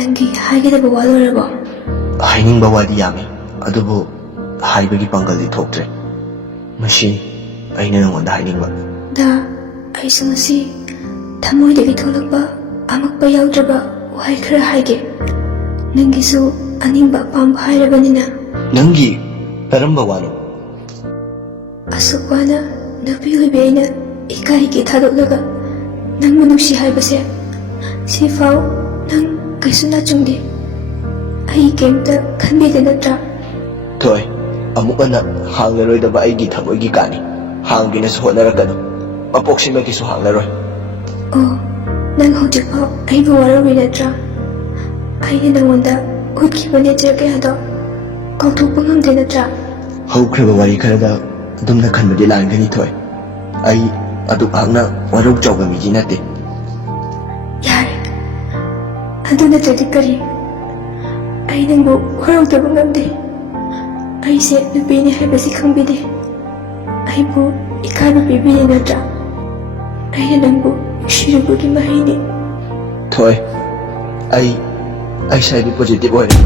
ꯅꯪꯒꯤ ꯍꯥꯏꯒꯗꯕ ꯋꯥ ꯂꯣꯏꯔꯕꯣ? ꯍꯥꯏꯅꯤꯡꯕ ꯋꯥꯗꯤ ꯌꯥꯝꯃꯤ, ꯑꯗꯨꯕꯨ ꯍꯥꯏꯕꯒꯤ ꯄꯥꯡꯒꯜꯗꯤ ꯊꯣꯛꯇ꯭ꯔꯦ. ꯃꯁꯤ ꯑꯩꯅ ꯅꯉꯣꯟꯗ ꯍꯥꯏꯅꯤꯡꯕ. ꯗꯥ, ꯑꯩꯁꯨ ꯉꯁꯤ ꯊꯃꯣꯏꯗꯒꯤ ꯊꯣꯛꯂꯛꯄ ꯑꯃꯛꯄ ꯌꯥꯎꯗ꯭ꯔꯕ ꯋꯥꯍꯩ ꯈꯔ ꯍꯥꯏꯒꯦ. ꯅꯪꯒꯤꯁꯨ ꯑꯅꯤꯡꯕ ꯑꯄꯥꯝꯕ ꯍꯥꯏꯔꯕꯅꯤꯅ. ꯅꯪꯒꯤ ꯀꯔꯝꯕ ꯋꯥꯅꯣ? ꯑꯁꯨꯛ ꯋꯥꯅ ꯅꯨꯄꯤ ꯑꯣꯏꯕꯤ ꯑꯩꯅ ꯏꯀꯥꯏꯒꯤ ꯊꯥꯗꯣꯛꯂꯒ ꯅꯪꯕꯨ ꯅꯨꯡꯁꯤ ꯍꯥꯏꯕꯁꯦ, ꯁꯤꯐꯥꯎ ꯅꯪ ꯀꯩꯁꯨ ꯅꯥꯆꯨꯡꯗꯦ. ꯑꯩ ꯀꯩꯝꯇ ꯈꯟꯕꯤꯗꯦ ꯅꯠꯇ꯭ꯔꯥ? ꯊꯣꯏ, ꯑꯃꯨꯛ ꯍꯟꯅ ꯍꯥꯡꯂꯔꯣꯏꯗꯕ ꯑꯩꯒꯤ ꯊꯃꯣꯏꯒꯤ ꯀꯥꯅꯤ. ꯍꯥꯡꯒꯦꯅꯁꯨ ꯍꯣꯠꯅꯔꯛꯀꯅꯨ. ꯃꯄꯣꯛꯁꯤꯃꯒꯤꯁꯨ ꯍꯥꯡꯂꯔꯣꯏ. ꯑꯣ, ꯅꯪ ꯍꯧꯖꯤꯛꯐꯥꯎ ꯑꯩꯕꯨ ꯋꯥꯔꯧꯔꯤ ꯅꯠꯇ꯭ꯔꯥ? ꯑꯩꯅ ꯅꯪꯉꯣꯟꯗ ꯎꯠꯈꯤꯕ ꯅꯦꯆꯔ ꯀꯌꯥꯗꯣ ꯀꯥꯎꯊꯣꯛꯄ ꯉꯝꯗꯦ ꯅꯠꯇ꯭ꯔꯥ? ꯍꯧꯈ꯭ꯔꯕ ꯋꯥꯔꯤ ꯈꯔꯗ ꯑꯗꯨꯝꯅ ꯈꯟꯕꯗꯤ ꯂꯥꯟꯒꯅꯤ ꯊꯣꯏ. ꯑꯩ ꯑꯗꯨꯛ ꯍꯥꯛꯅ ꯋꯥꯔꯧ ꯆꯥꯎꯕ ꯃꯤꯗꯤ ꯅꯠꯇꯦ. ꯌꯥꯔꯦ, ꯑꯗꯨ ꯅꯠꯇ꯭ꯔꯗꯤ ꯀꯔꯤ? ꯑꯩ ꯅꯪꯕꯨ ꯋꯥꯔꯧꯗꯕ ꯉꯝꯗꯦ. ꯑꯩꯁꯦ ꯅꯨꯄꯤꯅꯤ ꯍꯥꯏꯕꯁꯤ ꯈꯪꯕꯤꯗꯦ. ꯑꯩꯕꯨ ꯏꯀꯥꯏꯕ ꯄꯤꯕꯤꯗꯦ ꯅꯠꯇ꯭ꯔꯥ? ꯑꯩꯅ ꯅꯪꯕꯨ ꯅꯨꯡꯁꯤꯔꯨꯕꯒꯤ ꯃꯍꯩꯅꯤ. ꯊꯣꯏ, ꯑꯩ ꯁꯥꯏꯕꯤ ꯄꯣꯖꯤꯇꯤꯚ ꯑꯣꯏꯔꯦ.